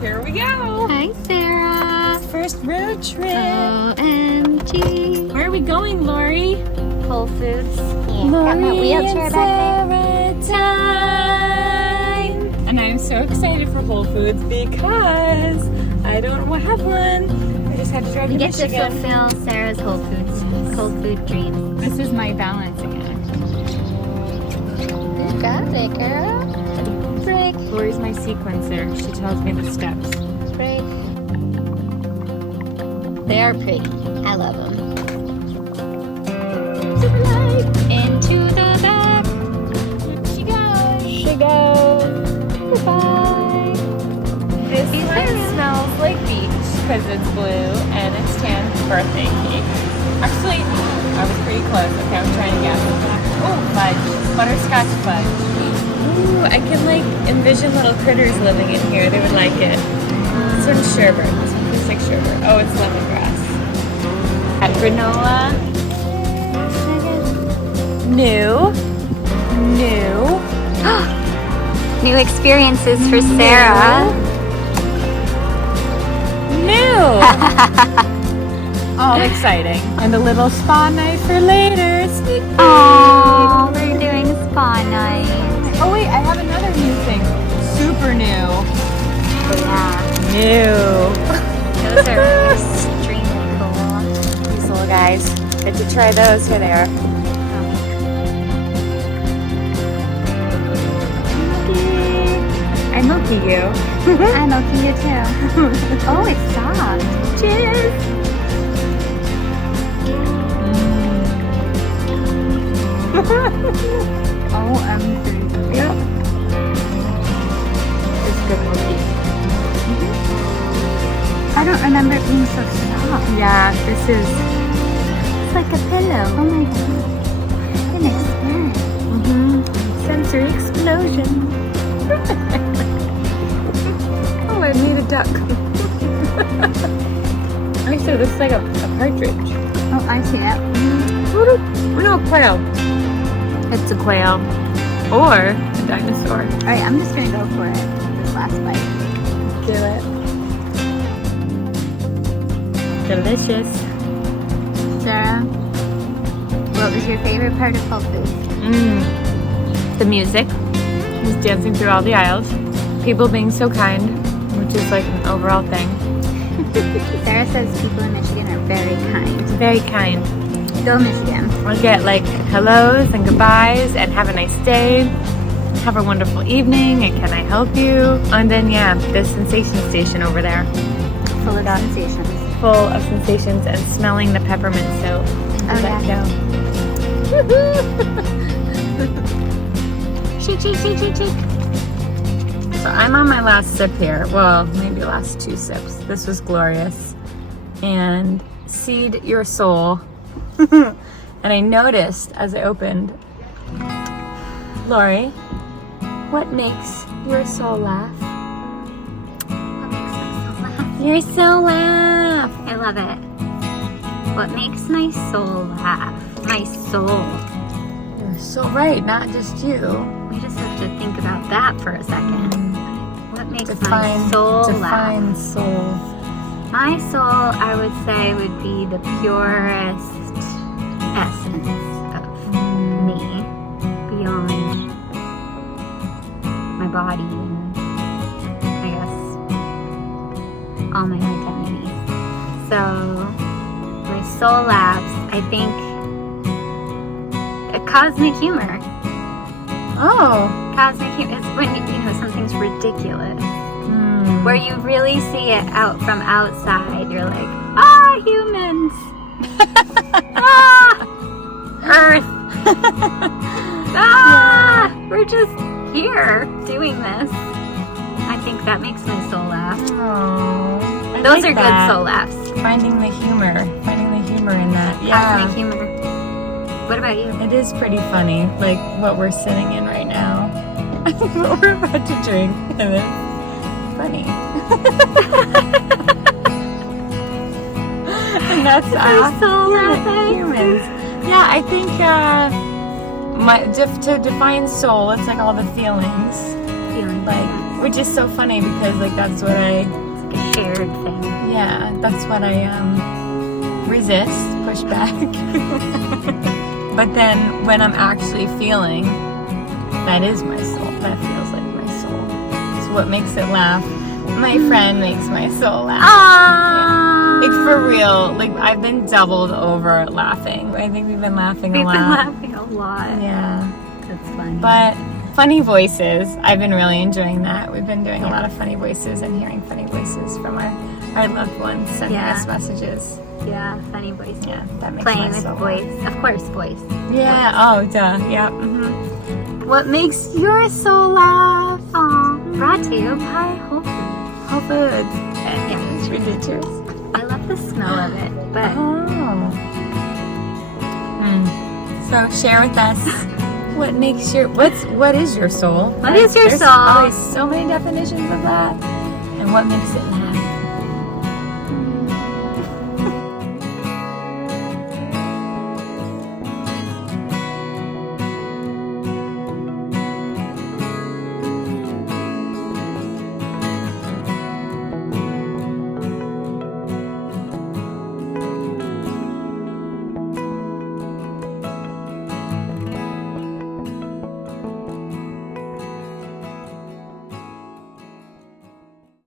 Here we go. Hi, Sarah. First road trip. OMG. Where are we going, Lori? Whole Foods. Lori Got my wheelchair and back Sarah time. And I'm so excited for Whole Foods because I don't have one. I just had to drive there. to We get to Michigan. fulfill Sarah's Whole Food dreams. This is my balancing act. You got it, girl. Break. Lori's my sequencer. She tells me the steps. Break. They are pretty. I love them. Super light. Into the back. She goes. She goes. Goodbye. This one smells like beach because it's blue and it's Tan's birthday cake. Actually, I was pretty close. Okay, I'm trying to guess. Oh, fudge. Butterscotch fudge. Ooh, I can like envision little critters living in here. They would like it. This one's sherbet. This one tastes like sherbet. Oh, it's lemongrass. At granola. New. New experiences for Sarah. New. All exciting. And a little spa night for later. Sneak peek. Oh, we're doing spa night. Oh wait, I have another new thing. Super new. Oh, yeah. New. Those are extremely cool. These little guys. Get to try those. Here they are. I milky you. I'm milking you too. Oh, it's soft. Cheers. OMG. Yep. It's good milky. I don't remember it being so soft. Yeah, this is. It's like a pillow. Oh my god. Goodness, Sensory explosion. Oh, I made a duck. I said this is like a partridge. Oh, I see it. No, quail. It's a quail. Or a dinosaur. Alright, I'm just gonna go for it. This last bite. Do it. Delicious. Sarah, what was your favorite part of Whole Foods? The music. Just dancing through all the aisles. People being so kind, which is like an overall thing. Sarah says people in Michigan are very kind. Very kind. Go Michigan. I'll get like hellos and goodbyes and have a nice day. Have a wonderful evening and can I help you? And then yeah, the sensation station over there. Full of sensations. Full of sensations and smelling the peppermint soap. Oh, yeah. Shake. So I'm on my last sip here. Well, maybe last 2 sips. This was glorious. And seed your soul. And I noticed as I opened, Lori, what makes your soul laugh? What makes my soul laugh? Your soul laugh. I love it. What makes my soul laugh? My soul. You're so right, not just you. We just have to think about that for a second. What makes my soul laugh? Define soul. My soul, I would say, would be the purest essence of me, beyond my body and I guess all my identities. So my soul laughs, I think, a cosmic humor. Oh. Cosmic humor is when you know something's ridiculous. Where you really see it out from outside. You're like, humans! Earth! We're just here doing this. I think that makes my soul laugh. Oh. Those are good soul laughs. Finding the humor in that. Yeah. Cosmic humor. What about you? It is pretty funny, like what we're sitting in right now. What we're about to drink. And it's funny. And that's humans. Yeah, I think to define soul, it's like all the feelings. Feeling Like which is so funny because like that's what I, It's like a shared thing. yeah, that's what I resist, push back. But then when I'm actually feeling, that is my soul. That feels like my soul. So what makes it laugh? My friend makes my soul laugh. Aww. Like for real, like I've been doubled over laughing. I think we've been laughing a We've lot. been laughing a lot. Yeah. That's funny. But funny voices, I've been really enjoying that. We've been doing a lot of funny voices and hearing funny voices from our loved ones sending us messages. Yeah, funny voice. Yeah, that makes Playing my with soul voice. laugh. Of course, voice. Yeah, oh duh, yeah. What makes your soul laugh? Aw, brought to you by Whole Foods. Whole Foods. Yeah, It's ridiculous. I love the smell of it, but Oh. So share with us what makes your what is your soul? What is your There's soul? always so many definitions of that. And what makes it laugh?